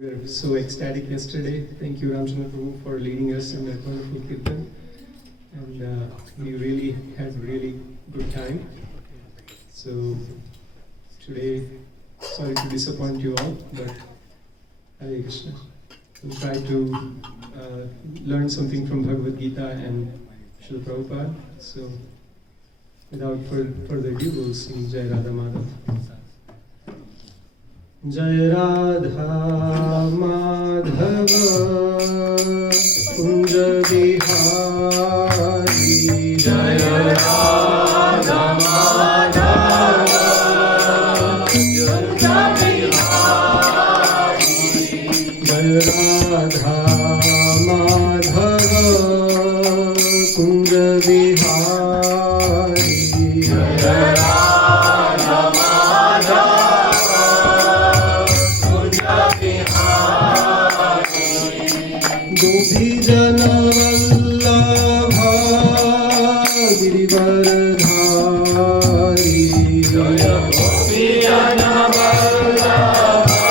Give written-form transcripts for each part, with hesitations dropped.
We were so ecstatic yesterday. Thank you, Ramchandra Prabhu, for leading us in that wonderful kirtan. And we really had really good time. So today, sorry to disappoint you all, but Hare Krishna. We'll try to learn something from Bhagavad Gita and Srila Prabhupada. So without further ado, we'll sing Jai Radha Madhav. Jai Radha Madhava Kunja Vihari Jai Radha Madhava Kunja Vihari Jai Radha Madhava Kunja Vihari Jai Radha Madhava गोपी जन वल्लभा गिरिवरधारी जय गोपी जन वल्लभा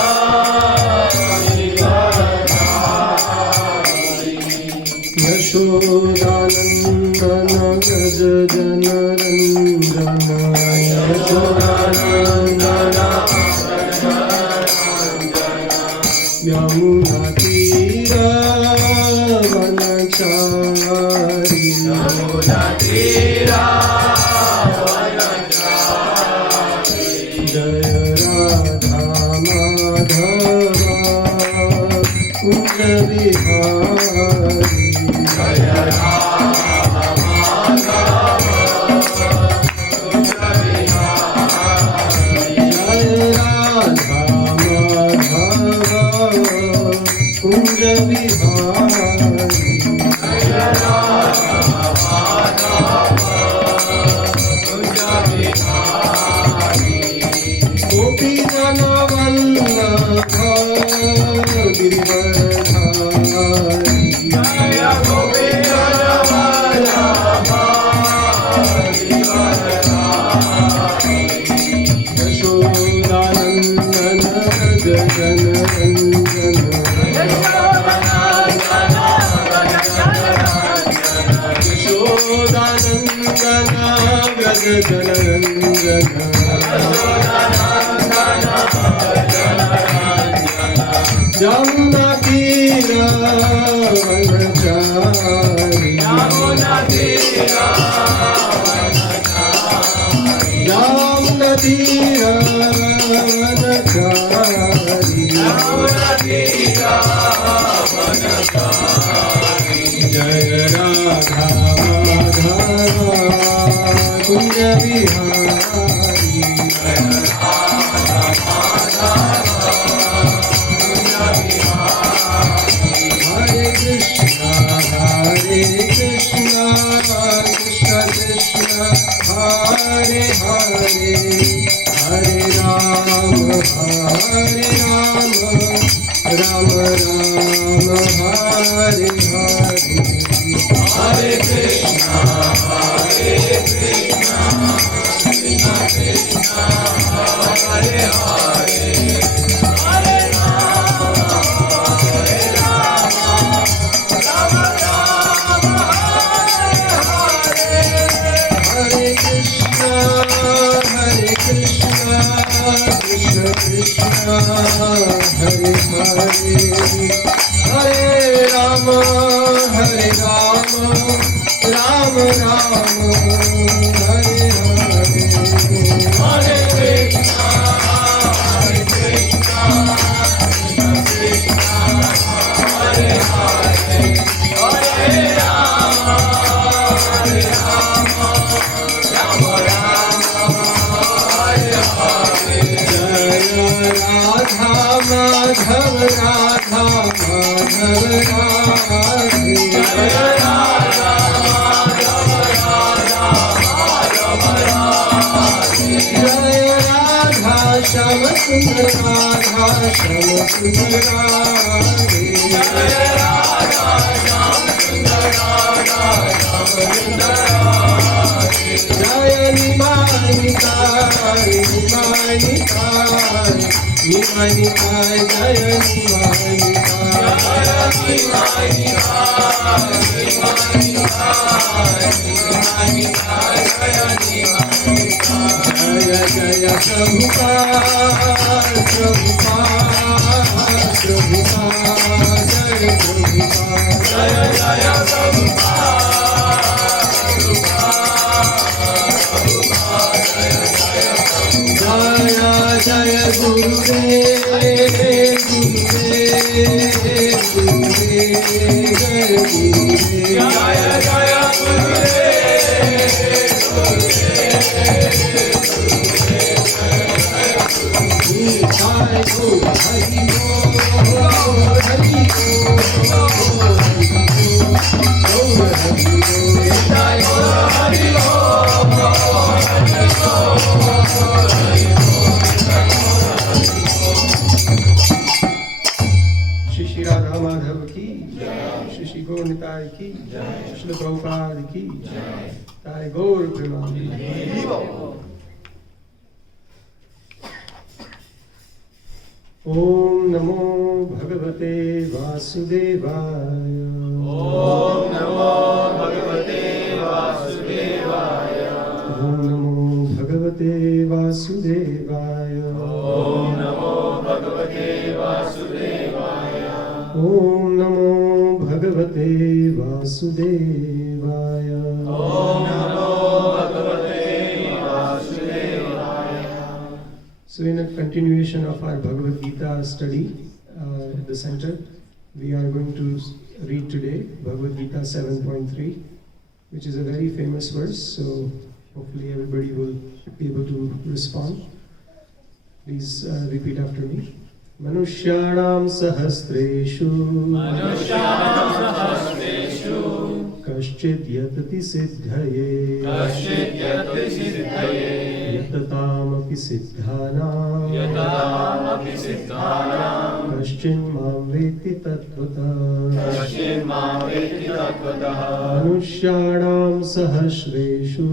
गिरिवरधारी यशोदानंदन गज जन रंजन यशोदानंदन यमुना तीरा वनचारी यमुना तीरा वनचारी जय राधा माधवा कुंज विहारी जय राधा माधवा कुंज विहारी जय राधा माधवा कुंज विहारी जय राधा माधवा कुंज विहारी गोपी जन वल्लभा गिरिवरधारी जय गोपी जन वल्लभा गिरिवरधारी यशोदानंदन जन रंजन यशोदानंदन व्रज जनरंजन यमुना तीरा वनचारी यमुना तीरा वनचारी यमुना तीरा वनचारी यमुना तीरा वनचारी जय राधा माधवा कुंज विहारी जय राधा माधवा कुंज विहारी हरे कृष्णा कृष्ण कृष्ण हरे हरे हरे राम राम राम हरे हरे हरे कृष्णा कृष्ण कृष्ण हरे हरे हरे राम राम राम हरे हरे हरे कृष्णा कृष्ण कृष्ण हरे हरे हरे राम राम राम हरे हरे हरे कृष्णा कृष्ण कृष्ण हरे हरे हरे राम राम राम हरे हरे जय राधा माधव राधा माधव राधे जय राधा माधव राधा माधव राधे जय राधा श्याम सुंदर राधा श्याम सुंदर राधे जय Radha Jaya Nimai Nitai, Nimai Nitai, Nimai Nitai, Jaya Nimai Nitai, Jaya Nimai Nitai, Nimai Nitai, Nimai Nitai, Jaya Nimai Nitai, Jaya Jaya Prabhupada, Prabhupada, Prabhupada, Jaya Prabhupada, Jaya Jaya Prabhupada. Jaya Jaya Gurudev, Gurudev, Gurudev, Jaya Gurudev, Jaya Jaya Gurudev, Gurudev, Jaya Guru, Hari Bol, Hari Bol, Hari Bol, Hari Shri Radha Madhav ki, Shri Gaur Nitai ki, Shri Prabhupada ki, Jai Gaur Premanandi. Om Namo Bhagavate Vasudevaya. Om Namo Bhagavate Vasudevaya. Om Namo Bhagavate Vasudevaya. Om Namo Bhagavate Vasudevaya. Om Namo Bhagavate Vasudevaya. Om Namo Bhagavate Vasudevaya. So in a continuation of our Bhagavad Gita study at the center, we are going to read today Bhagavad Gita 7.3, which is a very famous verse, so hopefully everybody will be able to respond. Please repeat after me. Manushyanam sahasreshu kaschid yatati siddhaye yatatam api siddhanam kaschin mam veti tattvata manushyanam sahasreshu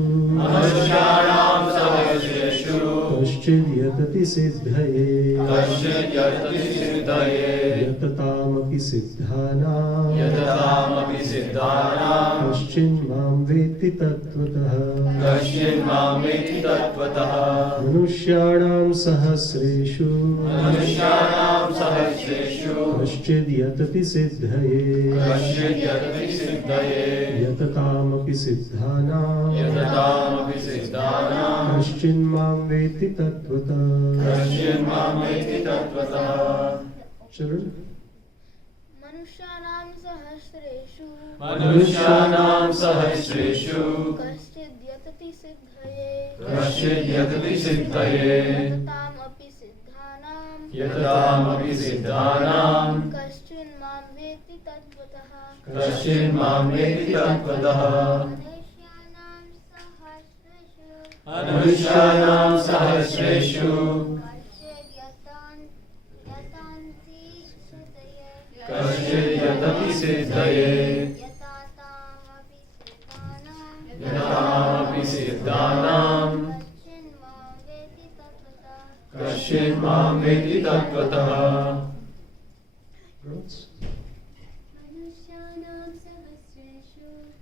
kaschid yatati siddhaye yatatam api siddhanam kaschin mam veti tattvata manushyanam sahasreshu kaschid yatati siddhaye yatatam api siddhanam kaschin mam veti tattvata. Children? Manushyanam sahasreshu kaschid yatati siddhaye yatatam api siddhanam kaschin mam veti tattvata. Manushyanam sahasreshu kaschid yatati siddhaye yatatam api siddhanam kaschin mam veti tattvata. Girls?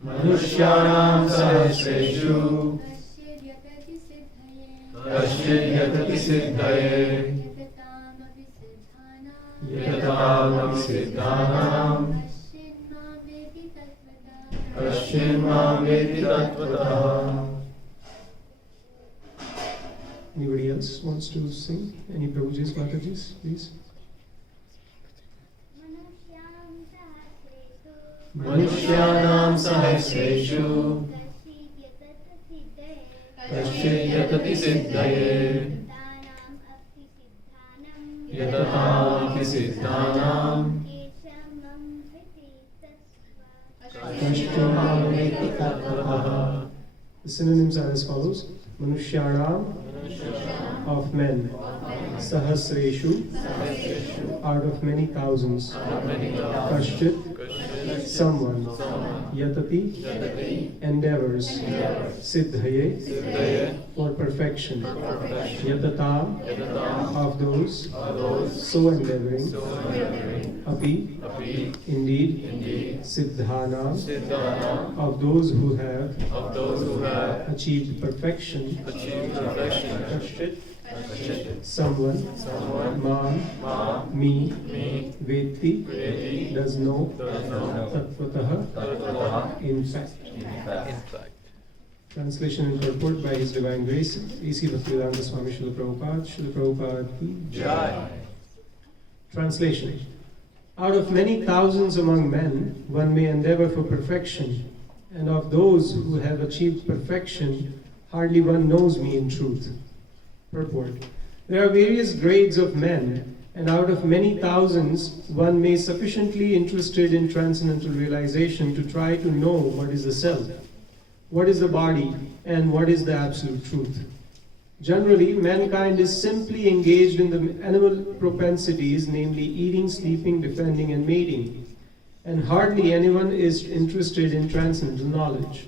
Manushyanam sahasreshu kaschid yatati siddhaye yatatam api siddhanam kaschin mam veti tattvata. Anybody else wants to sing? Any Prabhujis, Matajis, please? Manushyanam sahasreshu kaschid yatati siddhaye yatatam api siddhanam kaschin mam veti tattvata. The synonyms are as follows. Manushyanam, of men. Sahasreshu, out of many thousands. Kaschit, someone, yatati, endeavors, siddhaye, for perfection, yatatam, of those, so endeavoring, api, indeed, siddhanam, of those who have achieved perfection, someone, me, Vetti, does know, Tattvataha, in fact. Translation and purport by His Divine Grace, A.C. Bhaktivedanta Swami Srila Prabhupada ki Jai. Translation. Out of many thousands among men, one may endeavor for perfection, and of those who have achieved perfection, hardly one knows me in truth. Purport. There are various grades of men, and out of many thousands, one may sufficiently interested in transcendental realization to try to know what is the self, what is the body, and what is the absolute truth. Generally, mankind is simply engaged in the animal propensities, namely eating, sleeping, defending, and mating, and hardly anyone is interested in transcendental knowledge.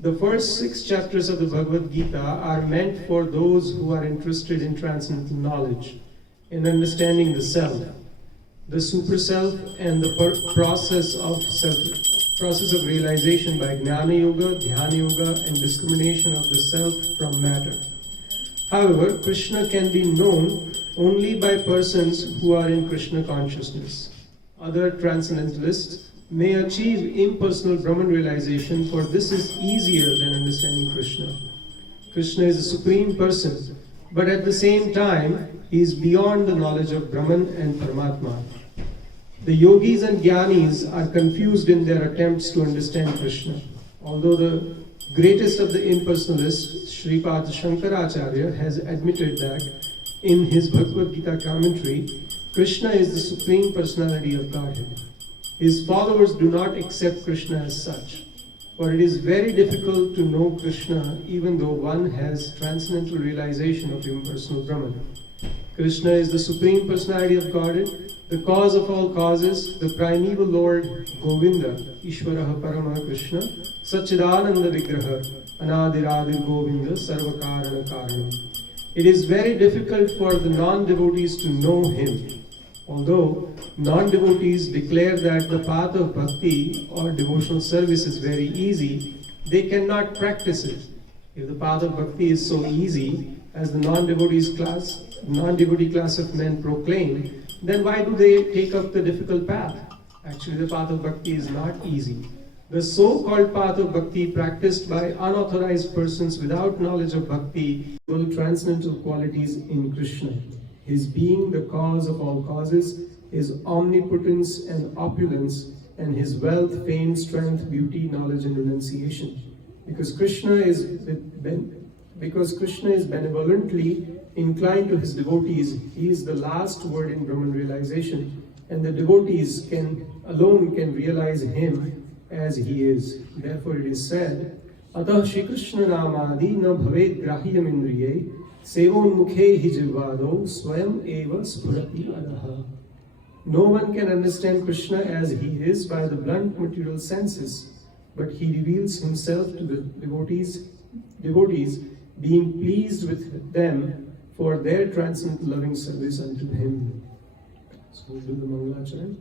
The first 6 chapters of the Bhagavad Gita are meant for those who are interested in transcendental knowledge, in understanding the self, the super self, and the process of realization by Jnana Yoga, Dhyana Yoga, and discrimination of the self from matter. However, Krishna can be known only by persons who are in Krishna consciousness. Other transcendentalists may achieve impersonal Brahman realization, for this is easier than understanding Krishna. Krishna is a supreme person, but at the same time, he is beyond the knowledge of Brahman and Paramatma. The yogis and jnanis are confused in their attempts to understand Krishna. Although the greatest of the impersonalists, Sripad Shankaracharya, has admitted that in his Bhagavad Gita commentary, Krishna is the Supreme Personality of Godhead. His followers do not accept Krishna as such, for it is very difficult to know Krishna even though one has transcendental realization of impersonal Brahman. Krishna is the Supreme Personality of Godhead, the cause of all causes, the primeval Lord Govinda, Ishvaraha Parama Krishna, Satchidananda Vigraha, Anadiradir Govinda, Sarvakarana Karanam. It is very difficult for the non-devotees to know him. Although non-devotees declare that the path of bhakti or devotional service is very easy, they cannot practice it. If the path of bhakti is so easy, as the non-devotee class of men proclaim, then why do they take up the difficult path? Actually, the path of bhakti is not easy. The so-called path of bhakti practiced by unauthorized persons without knowledge of bhakti will transcendental qualities in Krishna. His being the cause of all causes, his omnipotence and opulence, and his wealth, fame, strength, beauty, knowledge, and renunciation. Because Krishna is benevolently inclined to his devotees, he is the last word in Brahman realization, and the devotees alone can realize him as he is. Therefore it is said, Atah Shri Krishna Namadi na bhaved grahyam indriye sevon mukhe hi jivvado swayam eva spurati adaha. No one can understand Krishna as he is by the blunt material senses, but he reveals himself to the devotees being pleased with them for their transcendental loving service unto him. So we'll do the Mangalacharan.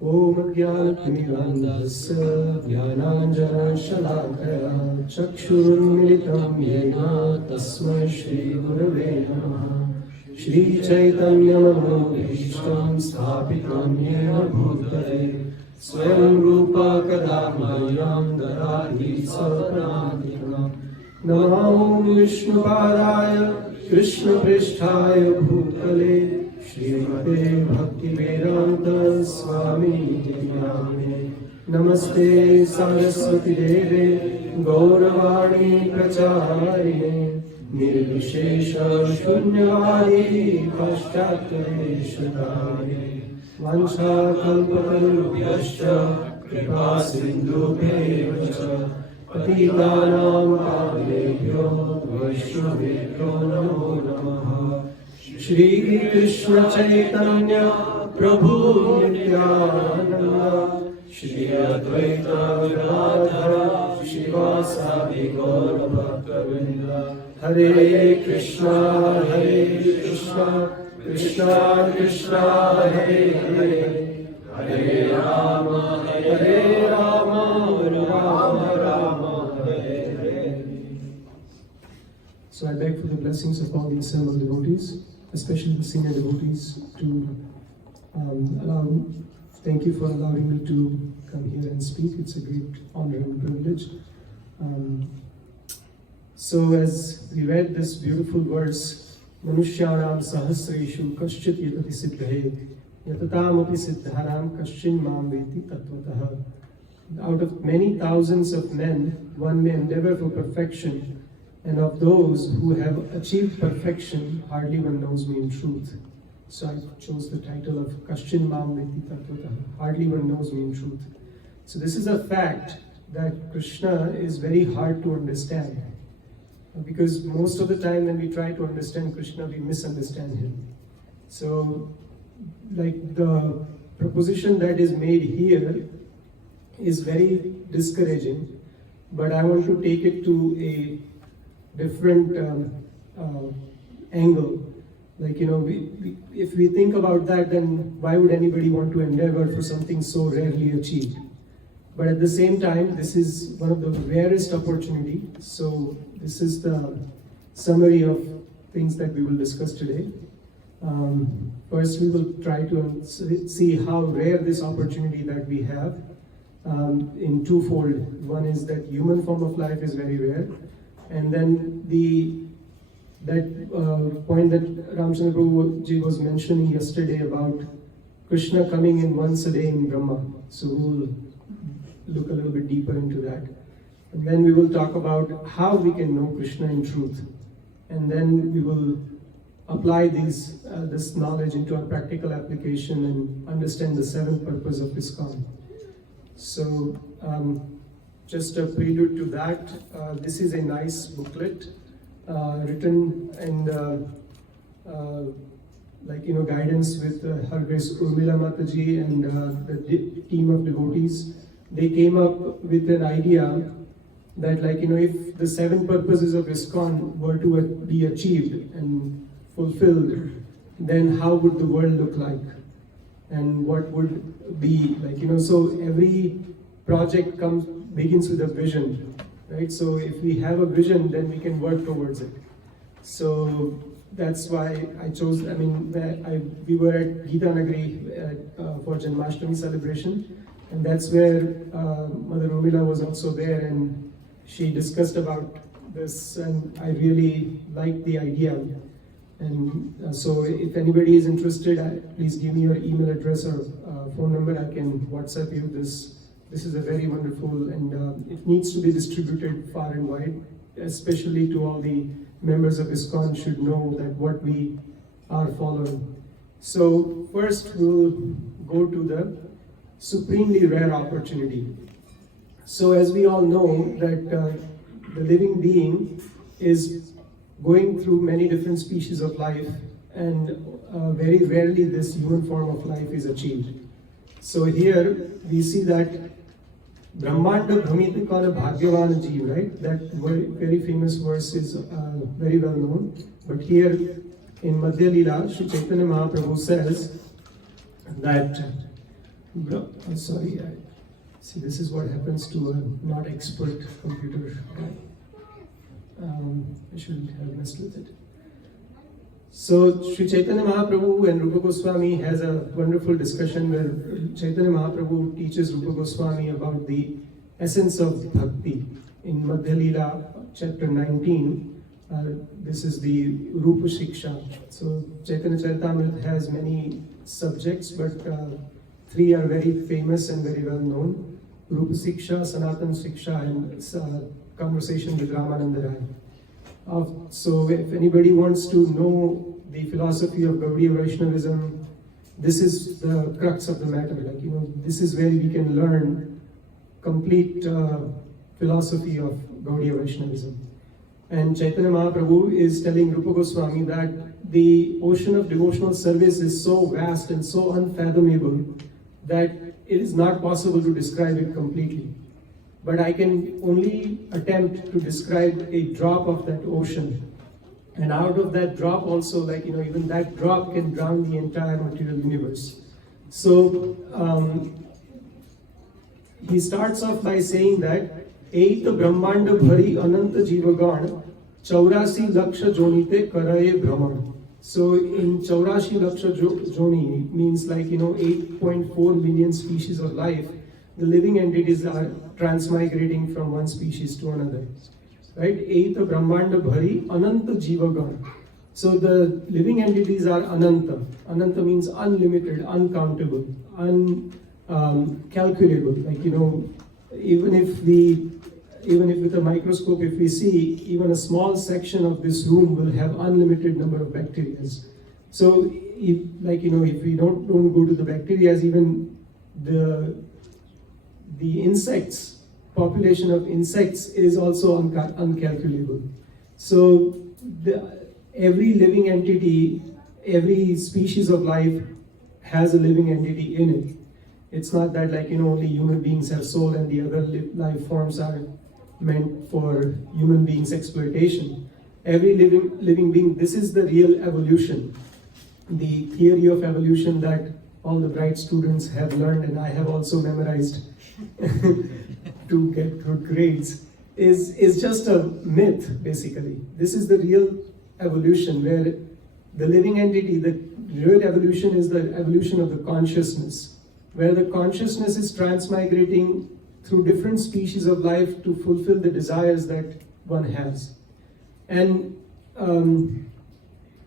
Om Jnanatimirandhasya Jnananjana Shalakaya Chakshurunmilitam Yena Tasmai Shri Gurave Namaha Shri Chaitanya Manobhishtam Sthapitam Yena Bhutale Swayam Rupa Kadamahyam Dadadi Sapanadikam Namo Vishnu Padaya Krishna Pristhaya Bhutale Srimate Bhakti Vedanta Swami Name Namaste Saraswati Deve Gauravani Pracharine Nirvishesha Shunyavadi Paschatyareshatane Vansha Kalpatarubhyascha Kripa Sindhubheva Patitanam Pavebhyo Vaishnavebhyo Namo Namaha Shri Krishna Chaitanya Prabhu Nityananda, Shri Advaita Gadadhara Shivasadi Gaura Bhakta-vrinda. Hare Krishna, Krishna Krishna, Hare Hare, Hare Rama, Rama Rama, Hare Hare. So I beg for the blessings of all the assembled devotees, especially the senior devotees, to thank you for allowing me to come here and speak. It's a great honor and privilege. So as we read this beautiful verse, Manushyanam sahasreshu kaschit yatati siddhahe yatatam api siddharam kaschin mam veti tattvataha. Out of many thousands of men, one may endeavor for perfection, and of those who have achieved perfection, hardly one knows me in truth. So I chose the title of Kaschin Mam Veti Tattvataha, hardly one knows me in truth. So this is a fact that Krishna is very hard to understand. Because most of the time when we try to understand Krishna, we misunderstand him. So, like the proposition that is made here is very discouraging, but I want to take it to a different angle. Like, if we think about that, then why would anybody want to endeavor for something so rarely achieved? But at the same time, this is one of the rarest opportunity. So this is the summary of things that we will discuss today. First, we will try to see how rare this opportunity that we have in twofold. One is that human form of life is very rare, and then that point that Ramchandra Prabhu ji was mentioning yesterday about Krishna coming in once a day in Brahma. So we'll look a little bit deeper into that. And then we will talk about how we can know Krishna in truth. And then we will apply this knowledge into our practical application and understand the seventh purpose of ISKCON. So just a prelude to that, this is a nice booklet written and guidance with Her Grace Urmila Mataji and the team of devotees. They came up with an idea that if the seven purposes of ISKCON were to be achieved and fulfilled, then how would the world look like? And what would be so every project begins with a vision, right? So if we have a vision, then we can work towards it. So that's why I chose, we were at Gita Nagari for Janmashtami celebration, and that's where Mother Urmila was also there, and she discussed about this, and I really liked the idea. And so if anybody is interested, please give me your email address or phone number. I can WhatsApp you this. This is a very wonderful, and it needs to be distributed far and wide, especially to all the members of ISKCON should know that what we are following. So first we'll go to the supremely rare opportunity. So as we all know that the living being is going through many different species of life, and very rarely this human form of life is achieved. So here we see that Brahmanda Bhamitikana Bhagyavan Jeev, right? That very famous verse is very well known. But here in Madhya Leela, Sri Chaitanya Mahaprabhu says that, see, this is what happens to a not expert computer guy. I shouldn't have messed with it. So Sri Chaitanya Mahaprabhu and Rupa Goswami has a wonderful discussion where Chaitanya Mahaprabhu teaches Rupa Goswami about the essence of bhakti. In Madhya Leela, chapter 19, this is the Rupa Shiksha. So Chaitanya Charitamrita has many subjects, but three are very famous and very well known. Rupa Shiksha, Sanatan Shiksha, and conversation with Ramananda Rai. So if anybody wants to know the philosophy of Gaudiya Vaishnavism, this is the crux of the matter. This is where we can learn complete philosophy of Gaudiya Vaishnavism. And Chaitanya Mahaprabhu is telling Rupa Goswami that the ocean of devotional service is so vast and so unfathomable that it is not possible to describe it completely. But I can only attempt to describe a drop of that ocean. And out of that drop also, like, even that drop can drown the entire material universe. So he starts off by saying that Eit Brahmanda Bhari Ananta Jivagan Chaurasi Laksha Jonite Karaye Brahman. So in Chaurashi Laksha Joni, it means 8.4 million species of life. The living entities are transmigrating from one species to another. Right? Eita Brahmanda Bhari Ananta Jivagan. So the living entities are Ananta. Ananta means unlimited, uncountable, uncalculable. Even if with a microscope, if we see, even a small section of this room will have unlimited number of bacteria. So if we don't go to the bacteria, even the insects, population of insects is also uncalculable. So every living entity, every species of life has a living entity in it. It's not that only human beings have soul and the other life forms are meant for human beings' exploitation. Every living being, this is the real evolution. The theory of evolution that all the bright students have learned, and I have also memorized to get good grades, is just a myth, basically. This is the real evolution, where the living entity, the real evolution is the evolution of the consciousness, where the consciousness is transmigrating through different species of life to fulfill the desires that one has. And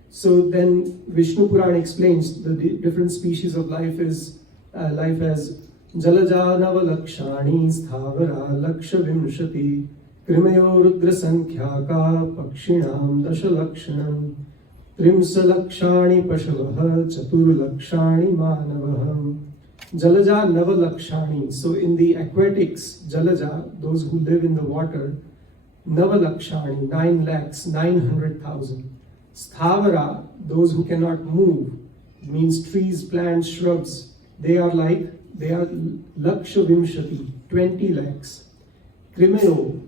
so then Vishnu Puran explains the different species of life as Jalaja Navalakshani Sthavara Laksha Vimshati Krimayo Rudra Sankhyaka Pakshinam Dashalakshanam Trimsa Lakshani Pashavaha Chatur Lakshani Manavaha. Jalaja Navalakshani. So in the aquatics, Jalaja, those who live in the water, Navalakshani, 9,900,000. Sthavara, those who cannot move, means trees, plants, shrubs. They are Laksha Vimshati, 20 lakhs. Krimayo,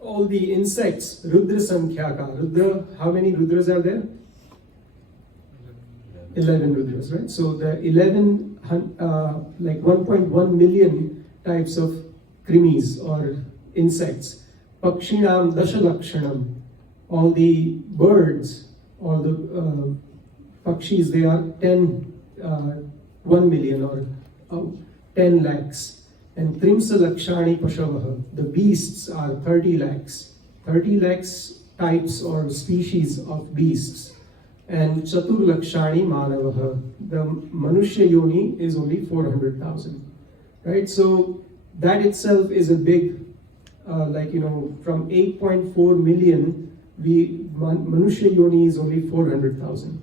all the insects, Rudra Sankhyaka. Rudra, how many Rudras are there? 11 Rudras, right? So the 1.1 million types of krimis or insects. Pakshinam Dashalakshanam. All the birds, all the pakshis, they are 1 million or 10 lakhs. And Trimsa Lakshani Pashavaha, the beasts are 30 lakhs. 30 lakhs types or species of beasts. And Chatur Lakshani Manavaha, the Manushya Yoni is only 400,000. Right? So that itself is a big, from 8.4 million, Manushya Yoni is only 400,000.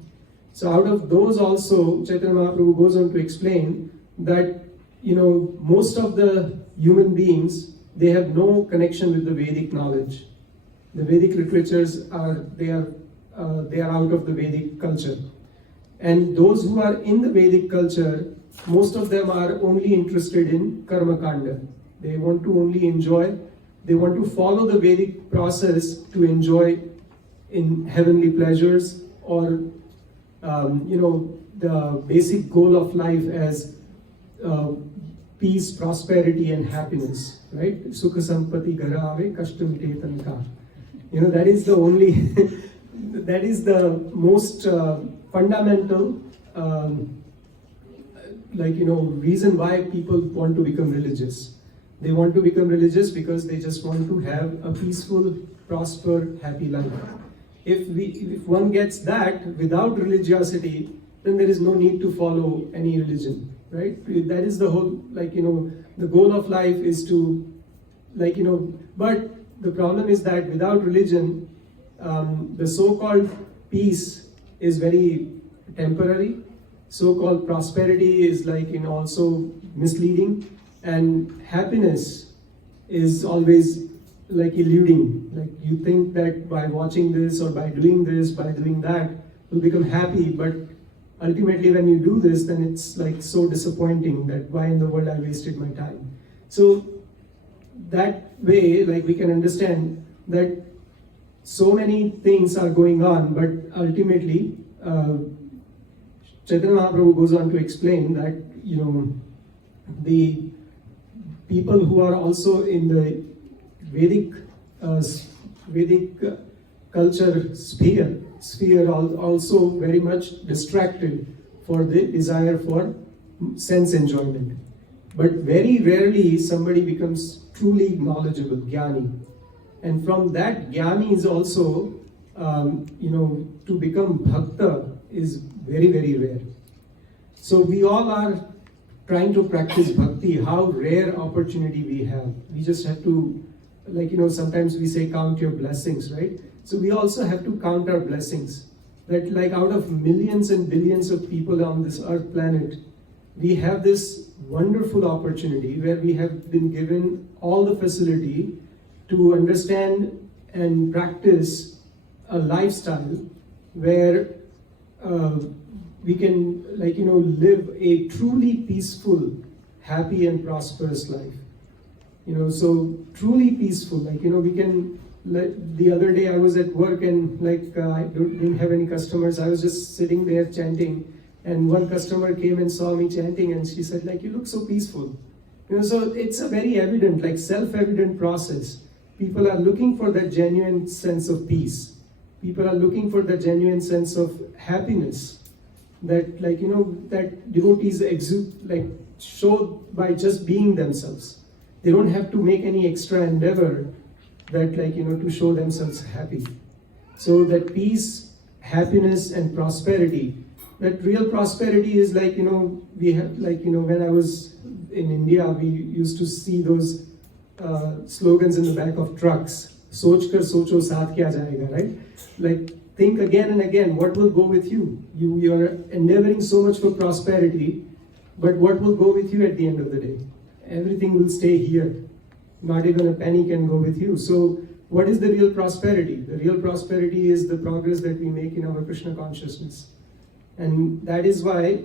So out of those also, Chaitanya Mahaprabhu goes on to explain that most of the human beings, they have no connection with the Vedic knowledge. The Vedic literatures are out of the Vedic culture. And those who are in the Vedic culture, most of them are only interested in Karma Kanda. They want to only enjoy, they want to follow the Vedic process to enjoy in heavenly pleasures, or the basic goal of life as peace, prosperity, and happiness, right? Sukha sampati garave kashtamite tanka. That is the only, that is the most fundamental, reason why people want to become religious. They want to become religious because they just want to have a peaceful, prosper, happy life. If one gets that without religiosity, then there is no need to follow any religion, right? That is the whole, the goal of life is to, but the problem is that without religion, the so-called peace is very temporary. So-called prosperity is also misleading, and happiness is always eluding. You think that by watching this or by doing this, by doing that, will become happy, but ultimately when you do this, then it's like so disappointing that why in the world I wasted my time. So that way, like we can understand that so many things are going on, but ultimately, Chaitanya Mahaprabhu goes on to explain that, the people who are also in the Vedic culture sphere also very much distracted for the desire for sense enjoyment. But very rarely somebody becomes truly knowledgeable, jnani. And from that, jnani is also, to become bhakta is very, very rare. So we all are trying to practice bhakti. How rare opportunity we have. We just have to, sometimes we say count your blessings, right? So we also have to count our blessings. That like out of millions and billions of people on this earth planet, we have this wonderful opportunity where we have been given all the facility to understand and practice a lifestyle where we can live a truly peaceful, happy and prosperous life. So truly peaceful, we can, the other day I was at work and I didn't have any customers. I was just sitting there chanting, and one customer came and saw me chanting and she said, you look so peaceful. So it's a very evident, self-evident process. People are looking for that genuine sense of peace. People are looking for the genuine sense of happiness that, that devotees show by just being themselves. They don't have to make any extra endeavor that, to show themselves happy. So that peace, happiness, and prosperity. That real prosperity is we have, when I was in India, we used to see those slogans in the back of trucks. Soch kar socho saath kya jayega, right? Think again and again, what will go with you? You are endeavoring so much for prosperity, but what will go with you at the end of the day? Everything will stay here. Not even a penny can go with you. So what is the real prosperity? The real prosperity is the progress that we make in our Krishna consciousness. And that is why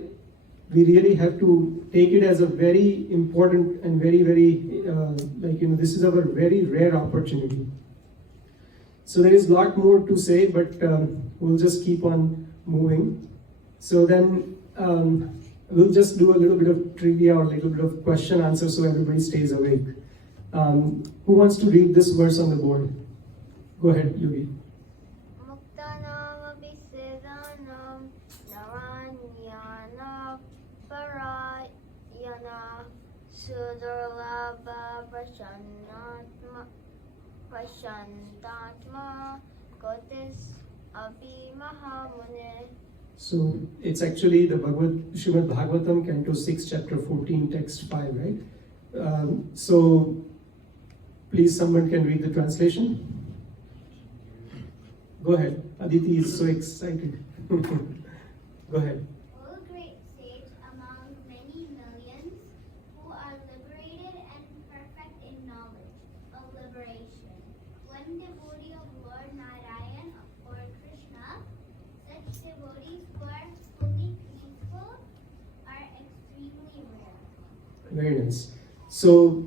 we really have to take it as a very important and very, very, this is our very rare opportunity. So there is a lot more to say, but we'll just keep on moving. So then we'll just do a little bit of trivia or a little bit of question answer so everybody stays awake. Who wants to read this verse on the board? Go ahead, Yogi. So it's actually the Srimad Bhagavatam, Canto 6, Chapter 14, Text 5, right? So please, someone can read the translation. Go ahead. Aditi is so excited. Go ahead. O great sage among many millions who are liberated and perfect in knowledge of liberation. One devotee of Lord Narayan or Krishna, such devotees who are fully peaceful are extremely rare. Very nice. So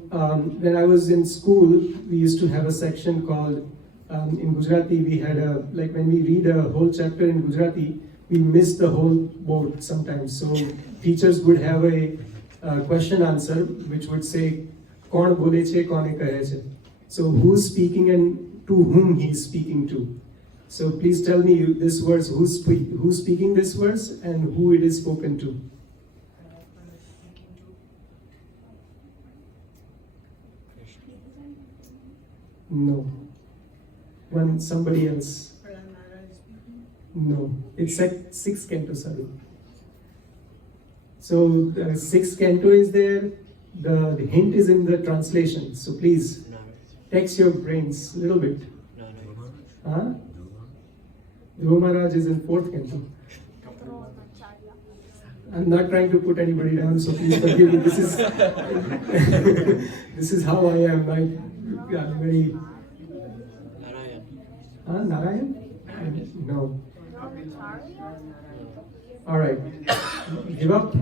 when I was in school, we used to have a section called, in Gujarati, we had when we read a whole chapter in Gujarati, we miss the whole boat sometimes. So teachers would have a question answer, which would say, "Kaun bole che, kaune kahe che?" So who's speaking and to whom he is speaking to. So please tell me this verse, who's speaking this verse and who it is spoken to. No. Somebody else. No. It's like 6th canto, sorry. So the 6th canto is there. The hint is in the translation. So please, text your brains a little bit. Huh? Dhruva Maharaj is in 4th canto. I'm not trying to put anybody down, so please forgive me. This is this is how I am. I'm very. Narayan? No. All right. Give up.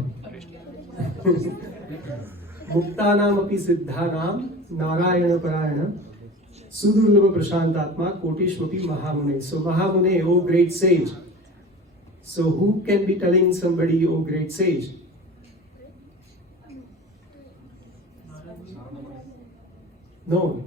Muktanam api siddhanam narayana parayana sudurlava prashantatma kotishvapi mahamune. So mahamune, O great sage. So who can be telling somebody, O great sage? No,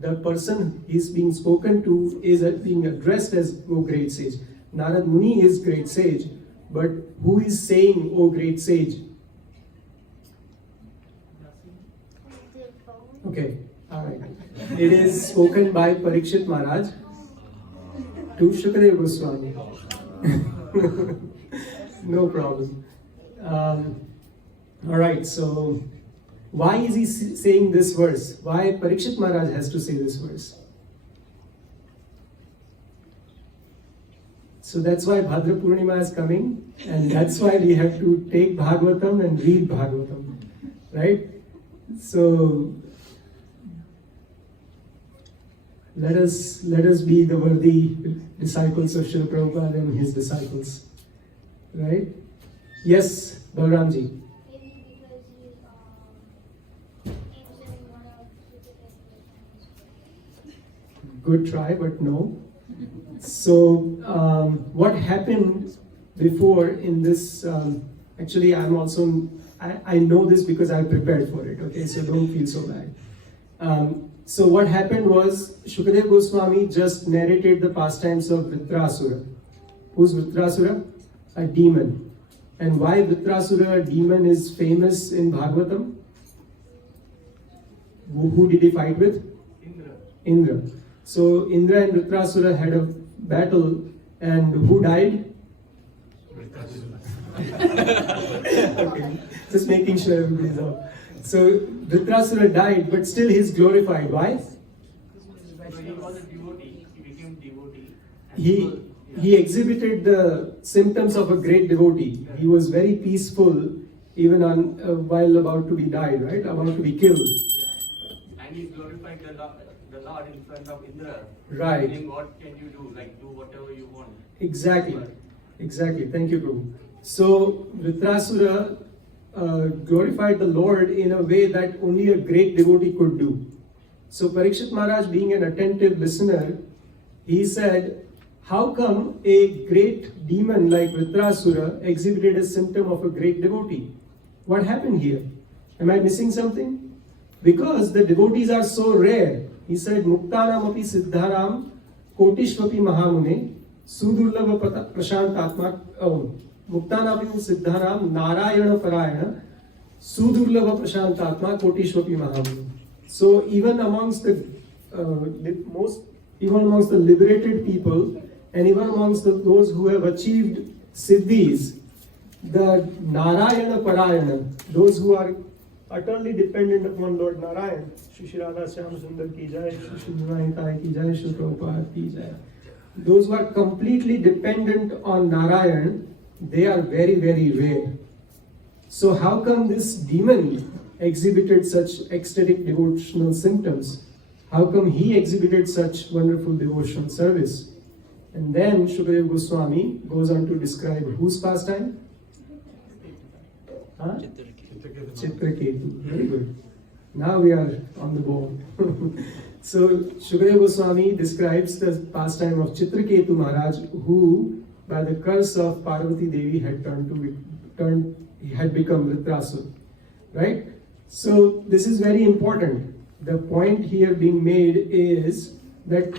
the person is being spoken to is being addressed as O great sage. Narad Muni is great sage, but who is saying O great sage? Okay, alright. It is spoken by Parikshit Maharaj to Shukadeva Goswami. No problem. Alright, so why is he saying this verse? Why Parikshit Maharaj has to say this verse? So that's why Bhadra Purnima is coming, and that's why we have to take Bhagavatam and read Bhagavatam, right? So let us be the worthy disciples of Srila Prabhupada and his disciples, right? Yes, Balramji. Maybe because he answering one of the Good try, but no. So, what happened before in this? Actually, I know this because I prepared for it. Okay, so don't feel so bad. So what happened was Shukadeva Goswami just narrated the pastimes of Vritrasura. Who's Vritrasura? A demon. And why Vritrasura, a demon, is famous in Bhagavatam? Who did he fight with? Indra. So Indra and Vritrasura had a battle, and who died? Okay, just making sure everybody's out. So Vritrasura died, but still he's glorified. Why? He was a devotee. He became devotee. He exhibited the symptoms of a great devotee. He was very peaceful, even while about to be died, right? About to be killed. Yeah. And he glorified the Lord in front of Indra. Right. Saying, what can you do? Like, do whatever you want. Exactly. Thank you, Prabhu. So Vritrasura glorified the Lord in a way that only a great devotee could do. So Parikshit Maharaj, being an attentive listener, he said, how come a great demon like Vritrasura exhibited a symptom of a great devotee? What happened here? Am I missing something? Because the devotees are so rare. He said, Muktanam api siddharam kotishvapi mahamune sudurlava prashantatma Muktanam api siddharam narayana parayana sudurlava prashantatma kotishvapi mahamune. So even amongst the liberated people, and even amongst those who have achieved siddhis, the Narayana Parayana, those who are utterly dependent upon Lord Narayan, Shri Radha Shyam Sundar ki jai, Shri Narayan ki jai, Shri Prabhupada ki jai. Those who are completely dependent on Narayan, they are very, very rare. So how come this demon exhibited such ecstatic devotional symptoms? How come he exhibited such wonderful devotional service? And then Shukadeva Goswami goes on to describe whose pastime? Huh? Chitraketu. Very good. Now we are on the ball. So Shukadeva Goswami describes the pastime of Chitraketu Maharaj, who by the curse of Parvati Devi had become Vritrasura. Right? So this is very important. The point here being made is that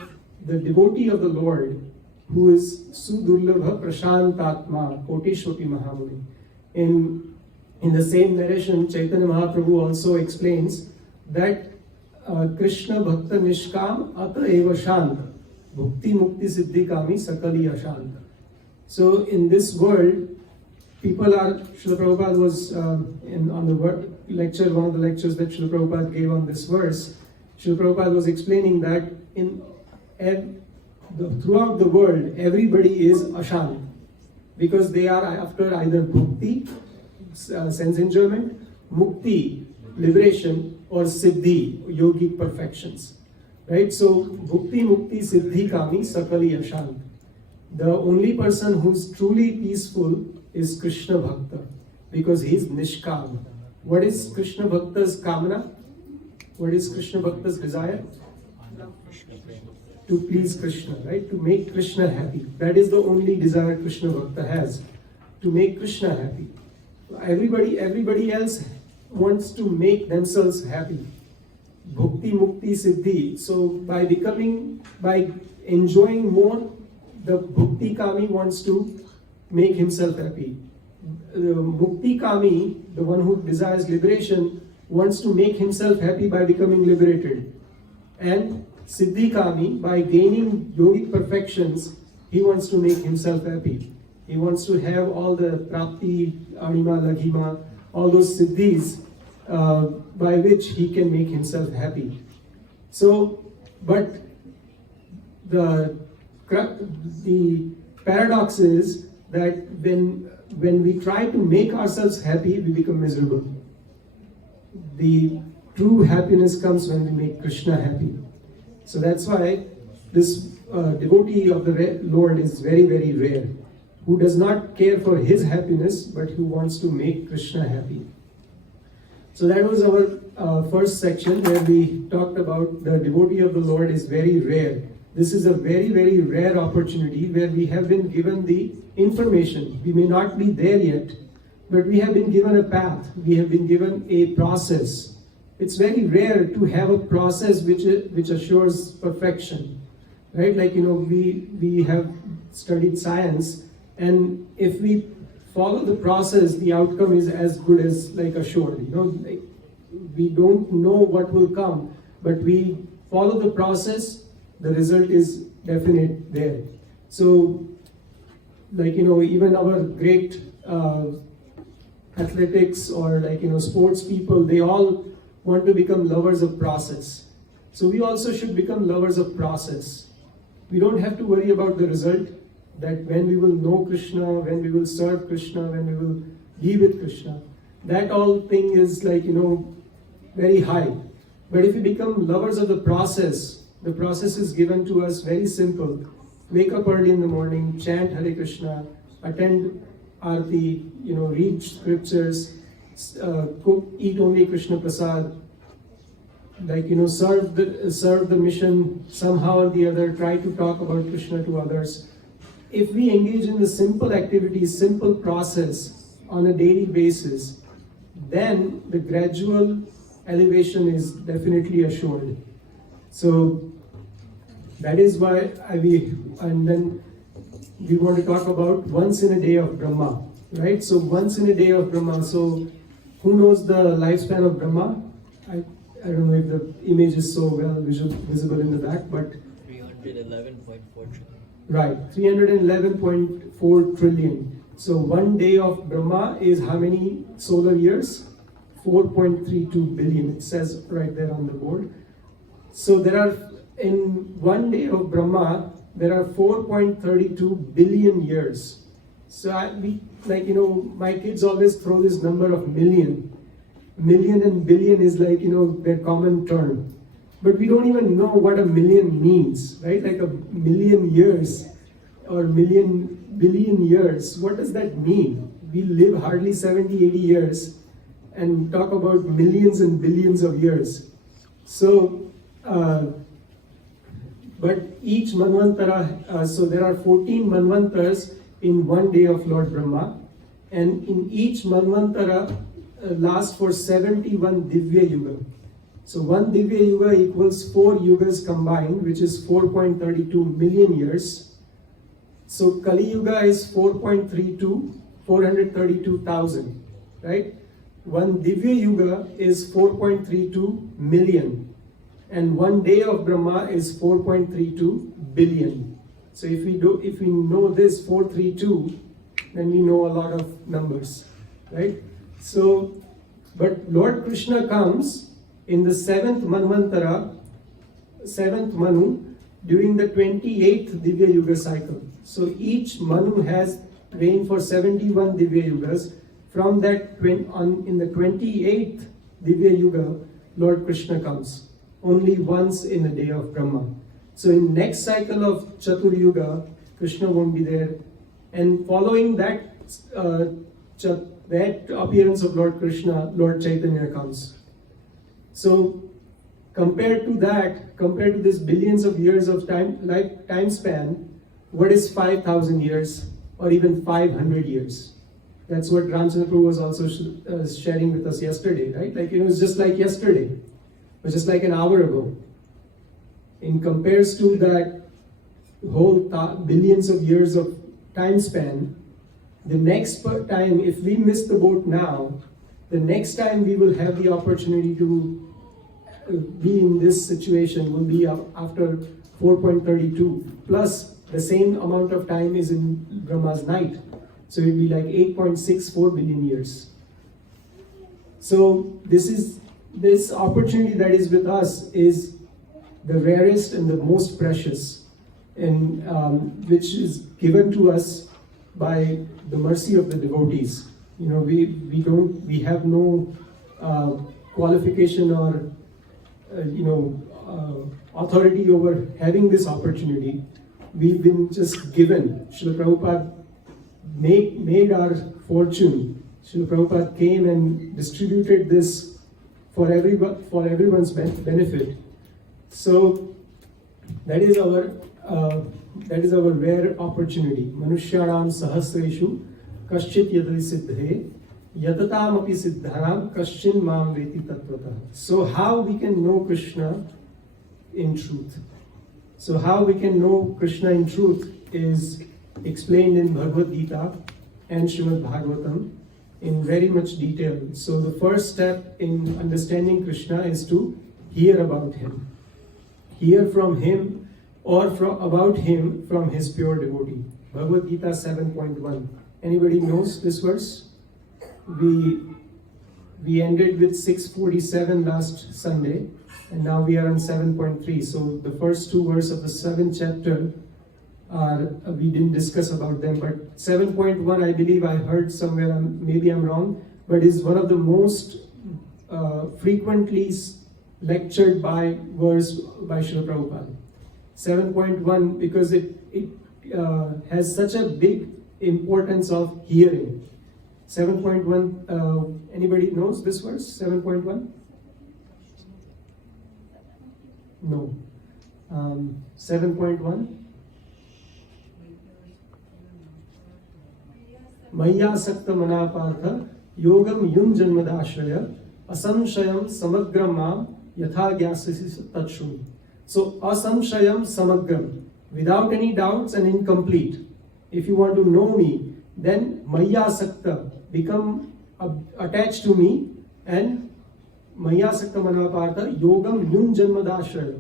the devotee of the Lord, who is Sudurlabha Prashantatma Kotishvapi Mahamuni. In the same narration, Chaitanya Mahaprabhu also explains that Krishna Bhakta Nishkam Ata Eva Shanta Bhukti Mukti Siddhi Kami Sakali Ashanta. So in this world, people are, Srila Prabhupada was on the lecture, one of the lectures that Srila Prabhupada gave on this verse, Srila Prabhupada was explaining that throughout the world, everybody is ashant because they are after either bhukti, sense enjoyment, mukti, liberation, or siddhi, yogic perfections. Right? So, bhukti, mukti, siddhi, kami, sakali, ashant. The only person who's truly peaceful is Krishna Bhakta, because he is Nishkam. What is Krishna Bhakta's kamana? What is Krishna Bhakta's desire? To please Krishna, right? To make Krishna happy. That is the only desire Krishna Bhakta has, to make Krishna happy. Everybody else wants to make themselves happy. Bhukti, Mukti, Siddhi. So by enjoying more, the Bhukti Kami wants to make himself happy. Mukti Kami, the one who desires liberation, wants to make himself happy by becoming liberated. And Siddhi Kami, by gaining yogic perfections, he wants to make himself happy. He wants to have all the Prapti, Anima, Laghima, all those Siddhis by which he can make himself happy. So, but the paradox is that when we try to make ourselves happy, we become miserable. The true happiness comes when we make Krishna happy. So that's why this devotee of the Lord is very, very rare, who does not care for his happiness, but who wants to make Krishna happy. So that was our first section, where we talked about the devotee of the Lord is very rare. This is a very, very rare opportunity where we have been given the information. We may not be there yet, but we have been given a path. We have been given a process. It's very rare to have a process which assures perfection, right? Like, we have studied science, and if we follow the process, the outcome is as good as like assured. Like, we don't know what will come, but we follow the process, the result is definite there. So, like, even our great athletics or sports people, they all want to become lovers of process. So we also should become lovers of process. We don't have to worry about the result, that when we will know Krishna, when we will serve Krishna, when we will be with Krishna, that all thing is very high. But if we become lovers of the process is given to us very simple. Wake up early in the morning, chant Hare Krishna, attend Aarti, read scriptures, cook, eat only Krishna Prasad, serve the mission somehow or the other, try to talk about Krishna to others. If we engage in the simple activities, simple process on a daily basis, then the gradual elevation is definitely assured. So that is why then we want to talk about once in a day of Brahma, right? So once in a day of Brahma. So who knows the lifespan of Brahma? I don't know if the image is so well visible in the back, but 311.4 trillion. Right, 311.4 trillion. So one day of Brahma is how many solar years? 4.32 billion. It says right there on the board. So in one day of Brahma, there are 4.32 billion years. So my kids always throw this number of million. Million and billion is their common term. But we don't even know what a million means, right? Like a million years or billion years. What does that mean? We live hardly 70, 80 years and talk about millions and billions of years. So, but each Manvantara, so there are 14 Manvantaras in one day of Lord Brahma, and in each Manvantara lasts for 71 Divya Yuga. So one Divya Yuga equals 4 Yugas combined, which is 4.32 million years. So Kali Yuga is 432,000, right? One Divya Yuga is 4.32 million. And one day of Brahma is 4.32 billion. So if we know this 432, then we know a lot of numbers, right? So, but Lord Krishna comes in the 7th Manvantara, 7th Manu, during the 28th Divya Yuga cycle. So each Manu has reigned for 71 Divya Yugas. From that, in the 28th Divya Yuga, Lord Krishna comes. Only once in a day of Brahma. So in next cycle of Chatur Yuga, Krishna won't be there. And following that, that appearance of Lord Krishna, Lord Chaitanya comes. So compared to this billions of years of time span, what is 5,000 years or even 500 years? That's what Ramchandra Prabhu was also sharing with us yesterday, right? Like, it's just like yesterday, it was just like an hour ago. In compares to that whole billions of years of time span, the next time, if we miss the boat now, the next time we will have the opportunity to be in this situation will be after 4.32, plus the same amount of time is in Brahma's night. So it will be like 8.64 billion years. So this opportunity that is with us is the rarest and the most precious, and which is given to us by the mercy of the devotees. We have no qualification or authority over having this opportunity. We've been just given. Srila Prabhupada made our fortune. Srila Prabhupada came and distributed this for everyone's benefit. So that is our rare opportunity. Manushyanam sahasreshu kaschit yadri siddhe yatatam api siddhanam kaschin mam veti tattvata. So how we can know Krishna in truth? So how we can know Krishna in truth is explained in Bhagavad Gita and Srimad Bhagavatam in very much detail. So the first step in understanding Krishna is to hear about him. Hear from him or about him from his pure devotee. Bhagavad Gita 7.1. Anybody knows this verse? We ended with 647 last Sunday, and now we are on 7.3. So the first two verses of the 7th chapter we didn't discuss about them, but 7.1 I believe I heard somewhere, maybe I'm wrong, but is one of the most frequently lectured by verse by Srila Prabhupada. 7.1 because it has such a big importance of hearing. 7.1, anybody knows this verse? 7.1? No. 7.1? Maya sakta manapartha yogam yun janmadashraya asamshayam samagram mam yatha gyasasi tatshun. So asamshayam samagram, without any doubts and incomplete. If you want to know me, then maya sakta, become attached to me, and maya sakta manapartha yogam yun janmadashraya.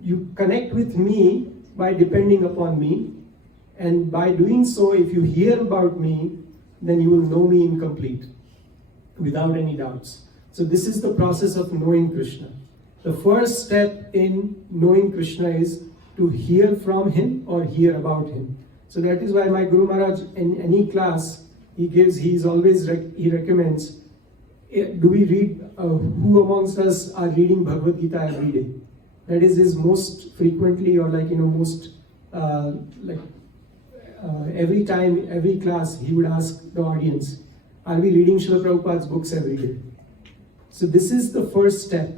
You connect with me by depending upon me. And by doing so, if you hear about me, then you will know me incomplete, without any doubts. So this is the process of knowing Krishna. The first step in knowing Krishna is to hear from him or hear about him. So that is why my Guru Maharaj, in any class he recommends, do we read, who amongst us are reading Bhagavad Gita every day? That is his most frequently, or every time, every class, he would ask the audience, are we reading Srila Prabhupada's books every day? So this is the first step.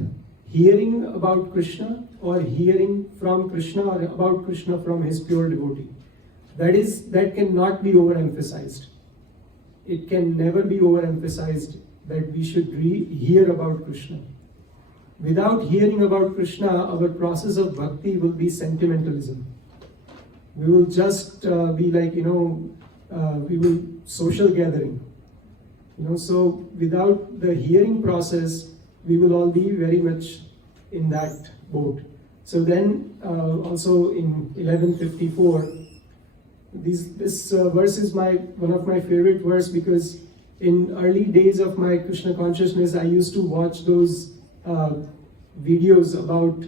Hearing about Krishna or hearing from Krishna or about Krishna from his pure devotee. That cannot be overemphasized. It can never be overemphasized that we should hear about Krishna. Without hearing about Krishna, our process of bhakti will be sentimentalism. We will just be like, we will social gathering. So without the hearing process, we will all be very much in that boat. So then also in 1154, this verse is one of my favorite verse, because in early days of my Krishna consciousness, I used to watch those videos about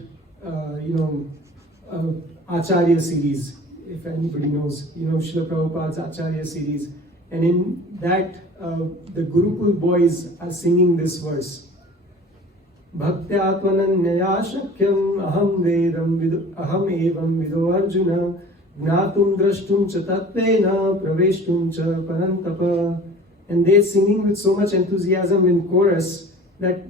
Acharya series. If anybody knows, Srila Prabhupada's Acharya series. And in that, the Gurukul boys are singing this verse. Bhaktyatvananyaya shakyam aham evam vido arjuna Gnatum drashtum cha tatvena praveshtum cha parantapa. And they're singing with so much enthusiasm in chorus that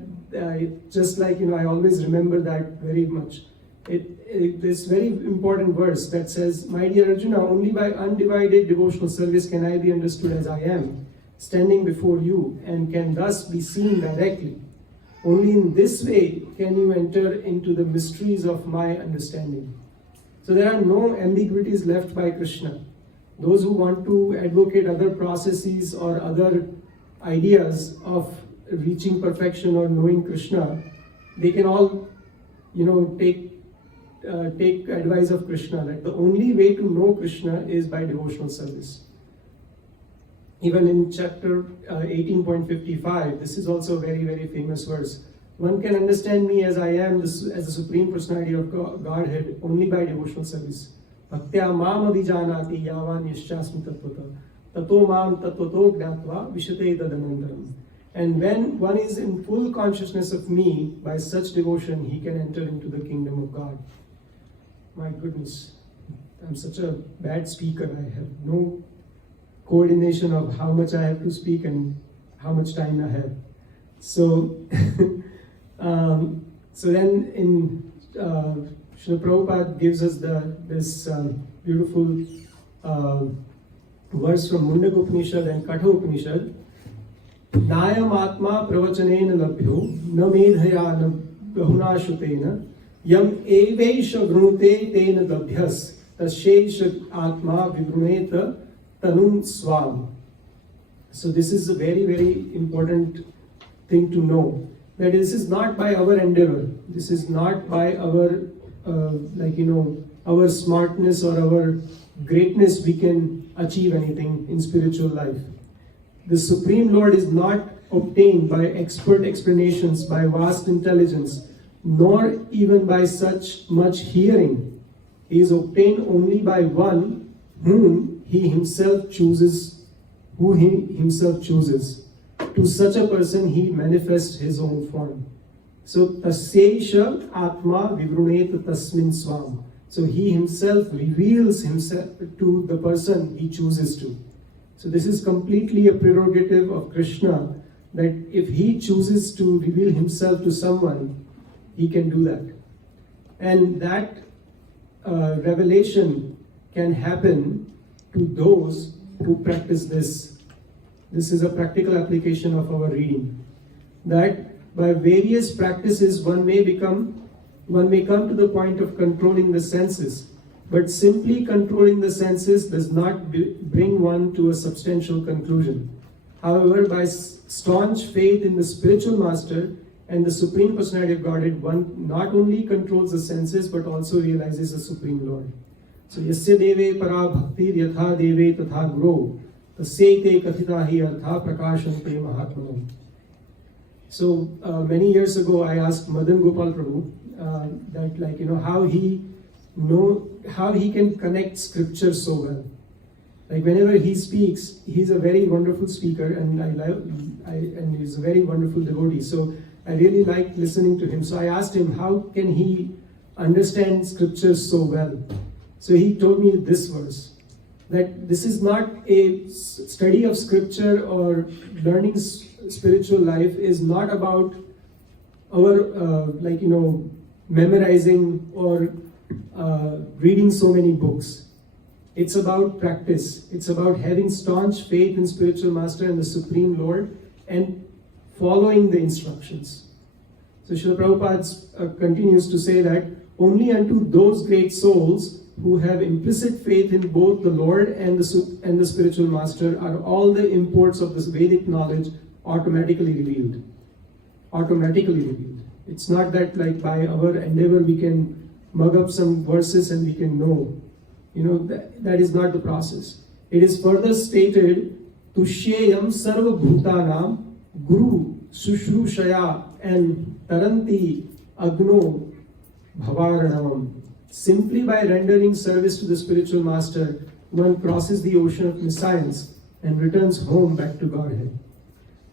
just like, I always remember that very much. This very important verse that says, "My dear Arjuna, only by undivided devotional service can I be understood as I am, standing before you, and can thus be seen directly. Only in this way can you enter into the mysteries of my understanding." So there are no ambiguities left by Krishna. Those who want to advocate other processes or other ideas of reaching perfection or knowing Krishna, they can all, take advice of Krishna, that the only way to know Krishna is by devotional service. Even in chapter 18.55, this is also a very, very famous verse. One can understand me as I am, as the Supreme Personality of Godhead, only by devotional service. Bhaktya mam abhijanati yavan yashchasmi tattvata tato mam tattvato gnatva vishate tadanantaram. And when one is in full consciousness of me, by such devotion, he can enter into the kingdom of God. My goodness, I'm such a bad speaker. I have no coordination of how much I have to speak and how much time I have. So, so then in Srila Prabhupada gives us this beautiful verse from Mundaka Upanishad and Katha Upanishad. Nayam atma pravachanena labhyo na medhaya na bahuna shutena yam evaisha grunute tena dabhyas tashesh atma vibruneta tanum swam. So this is a very, very important thing to know, that this is not by our endeavor, this is not by our our smartness or our greatness we can achieve anything in spiritual life. The Supreme Lord is not obtained by expert explanations, by vast intelligence, nor even by such much hearing. He is obtained only by one whom he himself chooses. To such a person he manifests his own form. So tasyesha atma vivruneta tasmin swam. So he himself reveals himself to the person he chooses to. So this is completely a prerogative of Krishna, that if he chooses to reveal himself to someone, he can do that. And that revelation can happen to those who practice this. This is a practical application of our reading. That by various practices one may come to the point of controlling the senses. But simply controlling the senses does not bring one to a substantial conclusion. However, by staunch faith in the spiritual master and the Supreme Personality of Godhead, one not only controls the senses but also realizes the Supreme Lord. So, yasya deve para bhakti yatha deve tatha guru tasyete kathita hi artha prakashante mahatmanam. So, many years ago, I asked Madan Gopal Prabhu how he can connect scripture so well. Like whenever he speaks, he's a very wonderful speaker, and and he's a very wonderful devotee. So I really like listening to him. So I asked him, how can he understand scripture so well? So he told me this verse, that this is not a study of scripture or learning spiritual life is not about our memorizing or reading so many books. It's about practice. It's about having staunch faith in spiritual master and the Supreme Lord and following the instructions. So Srila Prabhupada continues to say that only unto those great souls who have implicit faith in both the Lord and the spiritual master are all the imports of this Vedic knowledge automatically revealed. It's not that like by our endeavor we can mug up some verses and we can know. That is not the process. It is further stated, Tushyayam sarva bhutanam guru sushrushaya and taranti agno bhavaranam. Simply by rendering service to the spiritual master, one crosses the ocean of nescience and returns home back to Godhead.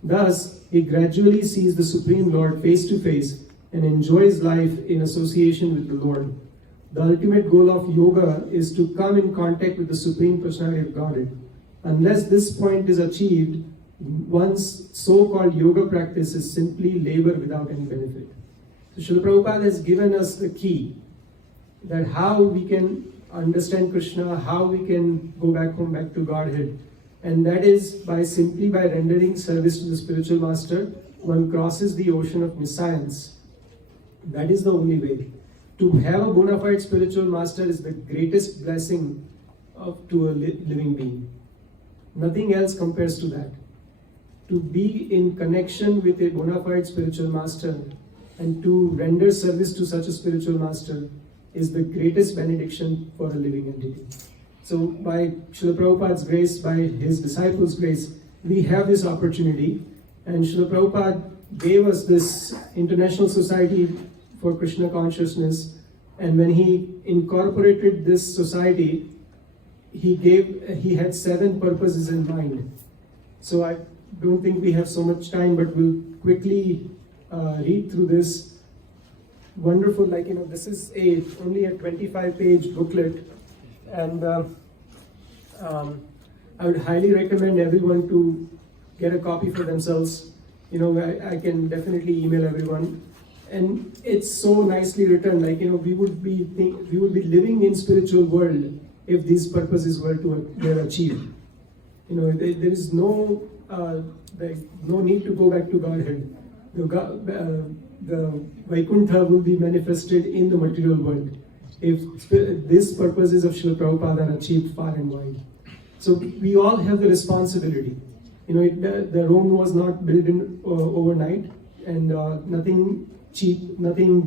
Thus, he gradually sees the Supreme Lord face to face and enjoys life in association with the Lord. the ultimate goal of yoga is to come in contact with the Supreme Personality of Godhead. Unless this point is achieved, one's so-called yoga practice is simply labor without any benefit. So Srila Prabhupada has given us the key that how we can understand Krishna, how we can go back home, back to Godhead. And that is simply by rendering service to the spiritual master, one crosses the ocean of miscience. That is the only way. To have a bona fide spiritual master is the greatest blessing to a living being. Nothing else compares to that. To be in connection with a bona fide spiritual master and to render service to such a spiritual master is the greatest benediction for a living entity. So by Srila Prabhupada's grace, by his disciples' grace, we have this opportunity, and Srila Prabhupada gave us this International Society for Krishna Consciousness, and when he incorporated this society, he had 7 purposes in mind. So I don't think we have so much time, but we'll quickly read through this wonderful, this is only a 25-page booklet, and I would highly recommend everyone to get a copy for themselves. I can definitely email everyone, and it's so nicely written. We would be living in spiritual world if these purposes were achieved. There is no need to go back to Godhead. The Vaikuntha will be manifested in the material world if these purposes of Srila Prabhupada are achieved far and wide. So we all have the responsibility. The Rome was not built in overnight, and nothing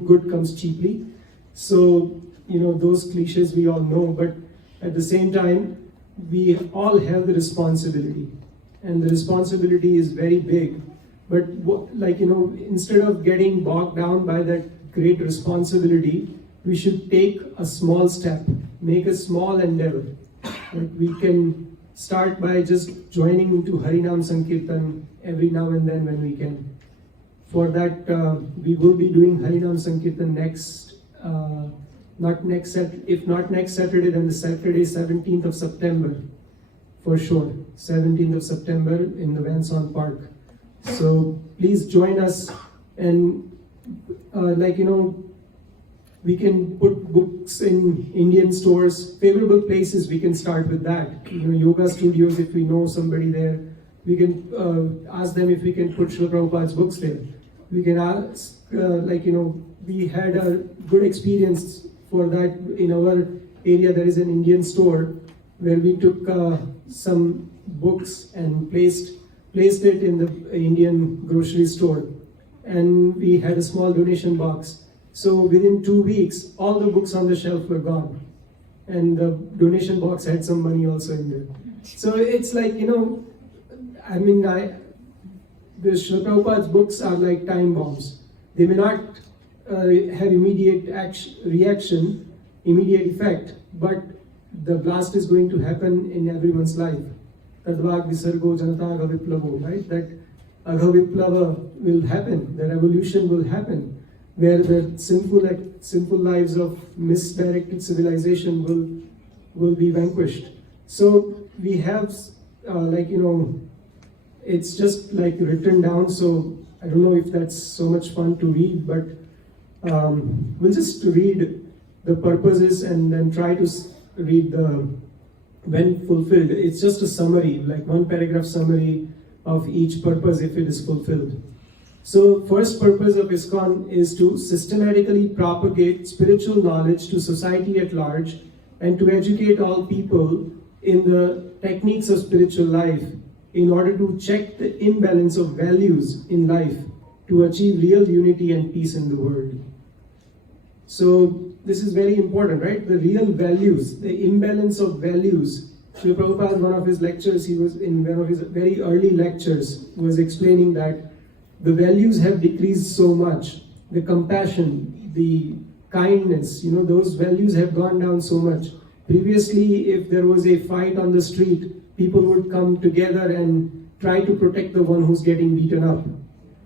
good comes cheaply. So those cliches we all know, but at the same time, we all have the responsibility, and the responsibility is very big. But instead of getting bogged down by that great responsibility, we should take a small step, make a small endeavor. We can start by just joining into Harinam Sankirtan every now and then when we can. For that, we will be doing Harinam Sankirtan if not next Saturday, then the Saturday 17th of September, for sure. 17th of September in the Vanson Park. So please join us, and we can put books in Indian stores, favorable places. We can start with that. Yoga studios, if we know somebody there, we can ask them if we can put Srila Prabhupada's books there. We can ask, we had a good experience for that in our area. There is an Indian store where we took some books and placed it in the Indian grocery store, and we had a small donation box. So within 2 weeks, all the books on the shelf were gone, and the donation box had some money also in there. So it's the Srila Prabhupada's books are like time bombs. They may not have immediate reaction, immediate effect, but the blast is going to happen in everyone's life. Tadvag visargo janata agha viplavo, right? That agha viplava will happen, the revolution will happen, where the sinful lives of misdirected civilization will be vanquished. So we have, it's just written down, so I don't know if that's so much fun to read, but we'll just read the purposes and then try to read the when fulfilled. It's just a summary, one paragraph summary of each purpose if it is fulfilled. So first purpose of ISKCON is to systematically propagate spiritual knowledge to society at large and to educate all people in the techniques of spiritual life in order to check the imbalance of values in life to achieve real unity and peace in the world. So this is very important, right? The real values, the imbalance of values. Srila Prabhupada, in one of his lectures, he was in one of his very early lectures, was explaining that the values have decreased so much. The compassion, the kindness, those values have gone down so much. Previously, if there was a fight on the street, people would come together and try to protect the one who's getting beaten up.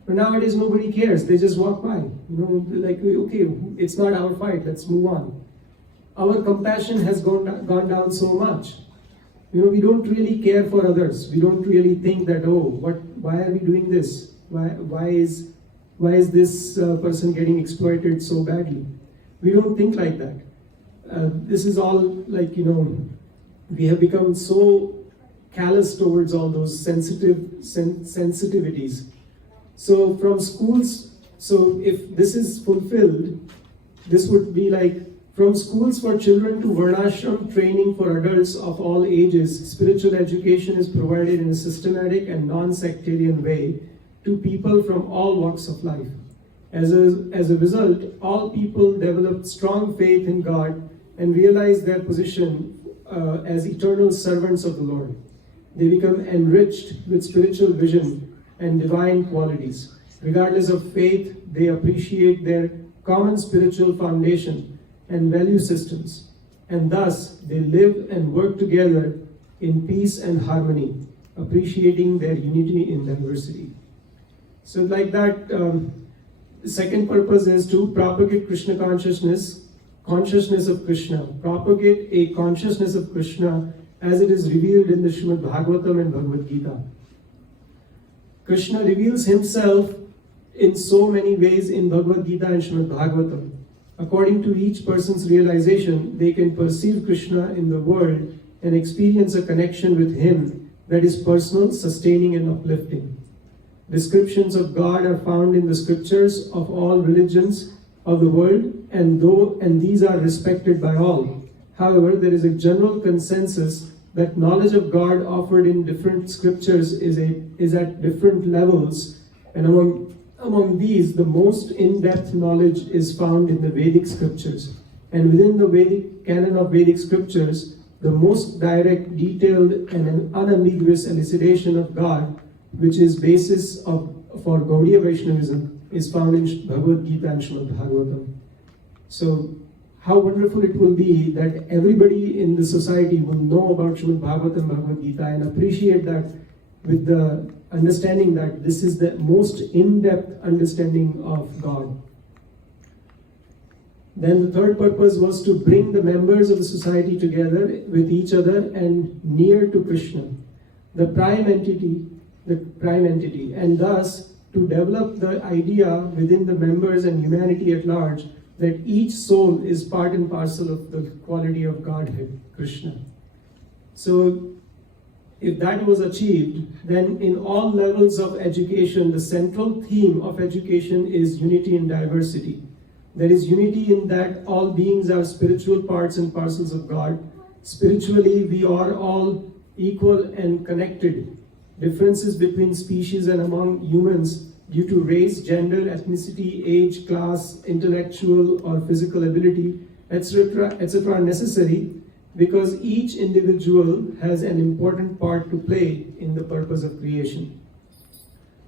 But nowadays, nobody cares. They just walk by. Okay, it's not our fight. Let's move on. our compassion has gone down so much. We don't really care for others. We don't really think that, why are we doing this? Why is this person getting exploited so badly? We don't think like that. This is all we have become so callous towards all those sensitivities. So from schools, if this is fulfilled, this would be like from schools for children to Varnashram training for adults of all ages, spiritual education is provided in a systematic and non-sectarian way to people from all walks of life. As a result, all people develop strong faith in God and realize their position as eternal servants of the Lord. They become enriched with spiritual vision and divine qualities. Regardless of faith, they appreciate their common spiritual foundation and value systems, and thus they live and work together in peace and harmony, appreciating their unity in diversity. So like that, the second purpose is to propagate Krishna consciousness of Krishna, propagate a consciousness of Krishna as it is revealed in the Srimad Bhagavatam and Bhagavad Gita. Krishna reveals himself in so many ways in Bhagavad Gita and Srimad Bhagavatam. According to each person's realization, they can perceive Krishna in the world and experience a connection with him that is personal, sustaining, and uplifting. Descriptions of God are found in the scriptures of all religions of the world, and these are respected by all. However, there is a general consensus that knowledge of God offered in different scriptures is at different levels, and among these, the most in-depth knowledge is found in the Vedic scriptures. And within the Vedic canon of Vedic scriptures, the most direct, detailed, and unambiguous elucidation of God, which is basis for Gaudiya Vaishnavism, is found in Bhagavad Gita and Srimad Bhagavatam. So, how wonderful it will be that everybody in the society will know about Srimad Bhagavatam, Bhagavad Gita, and appreciate that with the understanding that this is the most in-depth understanding of God. Then the third purpose was to bring the members of the society together with each other and near to Krishna, the prime entity, and thus to develop the idea within the members and humanity at large that each soul is part and parcel of the quality of Godhead, Krishna. So, if that was achieved, then in all levels of education, the central theme of education is unity in diversity. There is unity in that all beings are spiritual parts and parcels of God. Spiritually, we are all equal and connected. Differences between species and among humans due to race, gender, ethnicity, age, class, intellectual or physical ability, etc., are necessary, because each individual has an important part to play in the purpose of creation.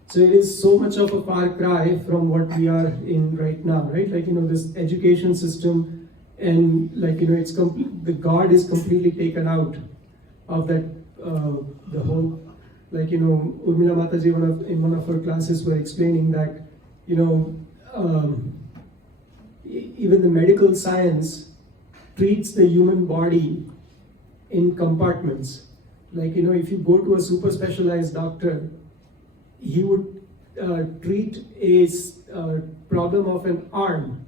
So it is so much of a far cry from what we are in right now, right? This education system, and the God is completely taken out of that, the whole, Urmila Mataji in one of her classes were explaining that, even the medical science treats the human body in compartments. If you go to a super specialized doctor, he would treat a problem of an arm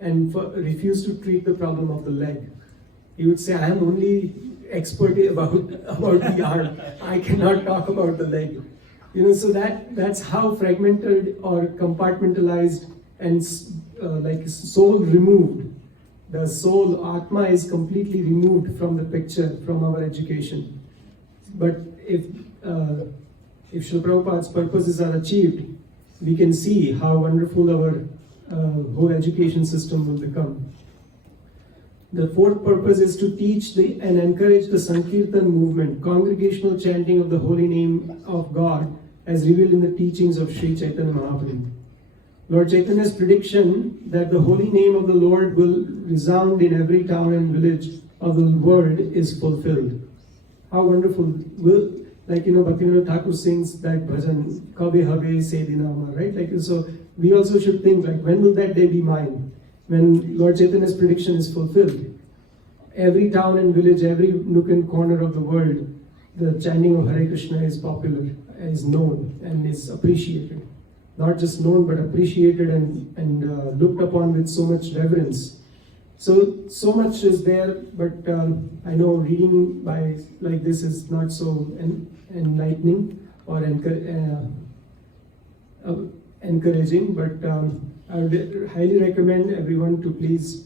and refuse to treat the problem of the leg. He would say, I am only expert about the arm. I cannot talk about the leg. So that's how fragmented or compartmentalized and soul removed. The soul, Atma, is completely removed from the picture, from our education. But if Srila Prabhupada's purposes are achieved, we can see how wonderful our whole education system will become. The fourth purpose is to teach and encourage the Sankirtan movement, congregational chanting of the holy name of God, as revealed in the teachings of Sri Chaitanya Mahaprabhu. Lord Chaitanya's prediction that the holy name of the Lord will resound in every town and village of the world is fulfilled. How wonderful. Bhaktivinoda Thakur sings that bhajan, Kabe Habe Se Dinama, right? So we also should think, when will that day be mine? When Lord Chaitanya's prediction is fulfilled. every town and village, every nook and corner of the world, the chanting of Hare Krishna is popular, is known, and is appreciated. Not just known, but appreciated and looked upon with so much reverence. So much is there, but I know reading by like this is not so enlightening or encouraging, but I would highly recommend everyone to please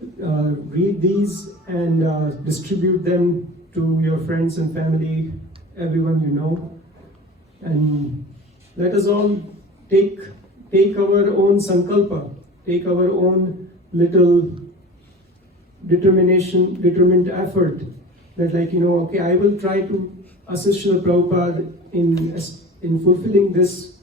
read these and distribute them to your friends and family, everyone you know, and let us all take our own sankalpa, take our own little determined effort that, like, okay, I will try to assist Srila Prabhupada in fulfilling this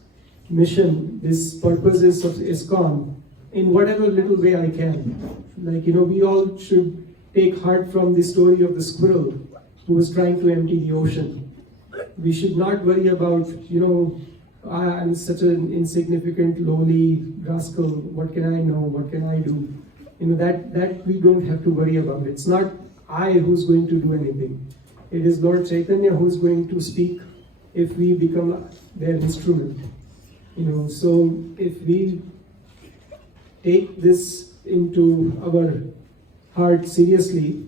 mission, these purposes of ISKCON in whatever little way I can. Like, we all should take heart from the story of the squirrel who was trying to empty the ocean. We should not worry about, I'm such an insignificant, lowly rascal, what can I know, what can I do? That we don't have to worry about. It's not I who's going to do anything. It is Lord Chaitanya who's going to speak if we become their instrument. So if we take this into our heart seriously,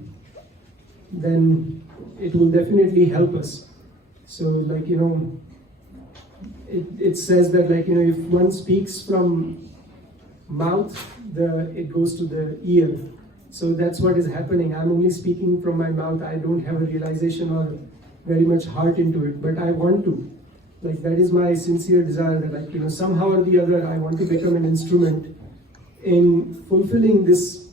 then it will definitely help us. So, it says that, if one speaks from mouth, it goes to the ear. So that's what is happening. I'm only speaking from my mouth. I don't have a realization or very much heart into it, but I want to. That is my sincere desire that, somehow or the other, I want to become an instrument in fulfilling this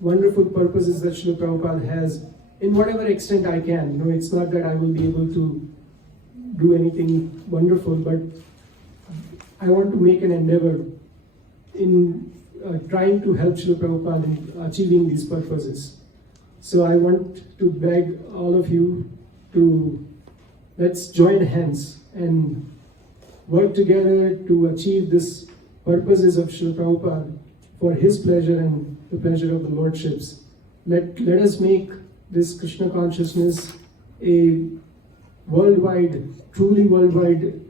wonderful purposes that Srila Prabhupada has in whatever extent I can. It's not that I will be able to do anything wonderful, but I want to make an endeavor in trying to help Srila Prabhupada in achieving these purposes. So I want to beg all of you to let's join hands and work together to achieve this purposes of Srila Prabhupada for his pleasure and the pleasure of the Lordships. Let us make this Krishna consciousness a worldwide, truly worldwide,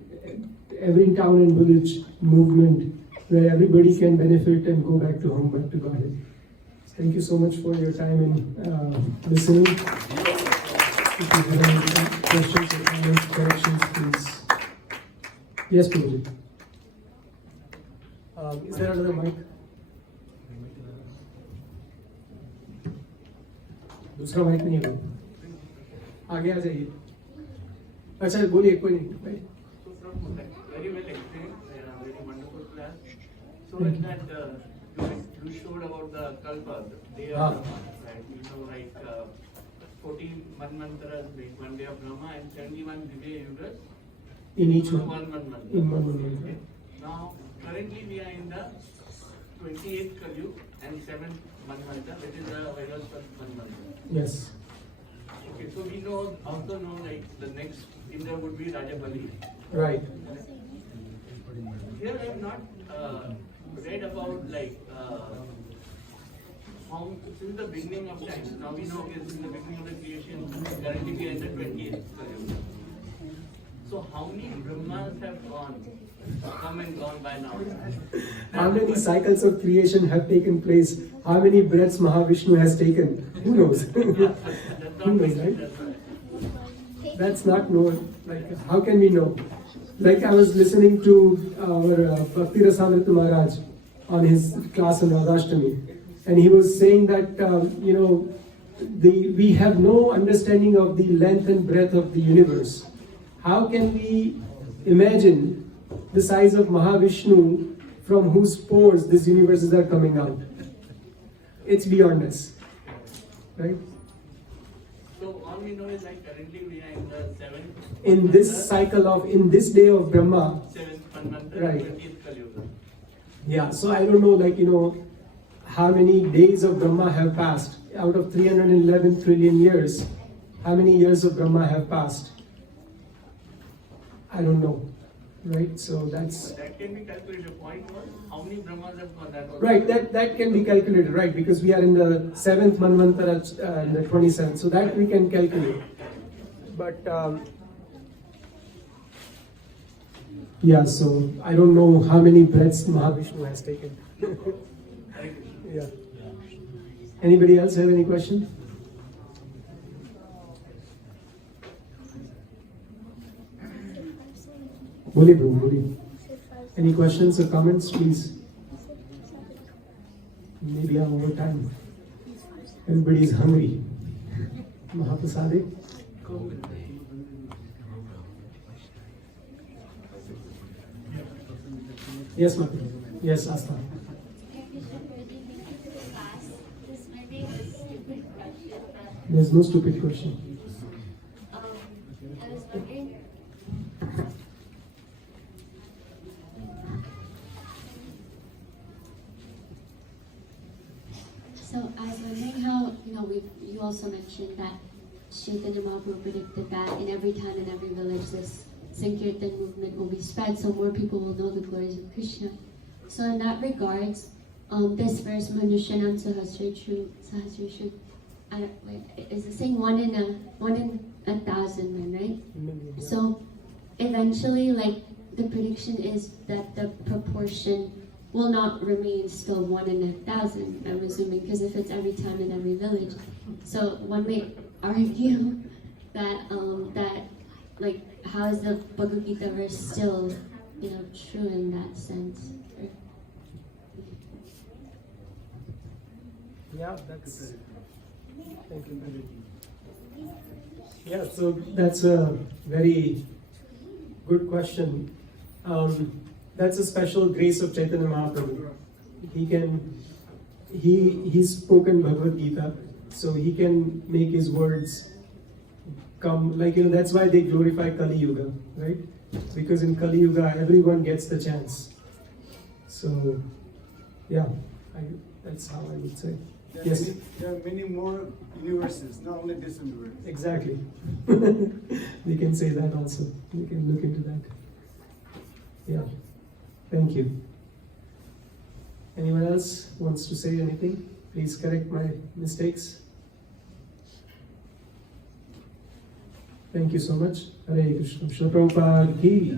every town and village movement where everybody can benefit and go back to home, back to Godhead. Thank you so much for your time and listening. If you have any questions or comments, corrections, please. Yes, Prabhuji. Is there another mic? दूसरा mic नहीं है, आगे आ जाइए. अच्छा बोलिए, कोई नहीं भाई. Very well explained, very wonderful class. So in that you showed about the kalpa, day of Brahma, right? 41 mantras, like 1 day of Brahma, and 71 Divya Yugas in each one. Mantra. In one mantra. Okay. Now currently we are in the 28th Kalyug and 7th Mantra, which is the Vairasvat Mantra. Yes. Okay, so we also know like the next in there would be Rajabali. Right. Here I have not read about how since the beginning of time. Now we know since the beginning of the creation, currently we are in the 20th Kalyug. So how many Brahmas have come and gone by now? How many cycles of creation have taken place? How many breaths Mahavishnu has taken? Who knows? Who knows, right? That's not known. How can we know? I was listening to our Bhakti Rasamrita Maharaj on his class on Radhashtami, and he was saying that we have no understanding of the length and breadth of the universe. How can we imagine the size of Mahavishnu from whose pores these universes are coming out? It's beyond us, right? So all we know is currently we are in the 7th. In this cycle in this day of Brahma. 7th Mantra, right. 20th Kalyuga. Yeah, so I don't know, how many days of Brahma have passed. Out of 311 trillion years, how many years of Brahma have passed? I don't know. right? So that's So that can be calculated. Point was, how many Brahmas have got that? right. That can be calculated, right? Because we are in the 7th Manvantara, in the 27th, so that we can calculate. But yeah, so I don't know how many breaths Mahavishnu has taken. Yeah. Anybody else have any question? Boli bro, boli. Any questions or comments, please? Maybe I'm over time. Everybody is hungry. Mahaprasade? Yes, Mati. Yes, Asta. This may be a stupid question, but There's no stupid question. I was wondering. So I was wondering how, you also mentioned that Chaitanya Mahaprabhu predicted that in every town and every village this Sankirtan movement will be spread, so more people will know the glories of Krishna. So in that regards, this verse, Manushanam Sahasreshu, is it saying one in a thousand men, right? So eventually, like, the prediction is that the proportion will not remain still 1 in 1,000, I'm assuming, because if it's every town and every village. So one may argue that, like, how is the Bhagavad Gita verse still, true in that sense? Yeah, that's. Thank you. Yeah, so that's a very good question. That's a special grace of Chaitanya Mahaprabhu. He's spoken Bhagavad Gita, so he can make his words come, that's why they glorify Kali Yuga, right? Because in Kali Yuga, everyone gets the chance. So, yeah, that's how I would say. Yes? There are many more universes, not only this universe. Exactly. We can say that also. We can look into that. Yeah. Thank you. Anyone else wants to say anything? Please correct my mistakes. Thank you so much. Hare Krishna. Shri Prabhupada ki.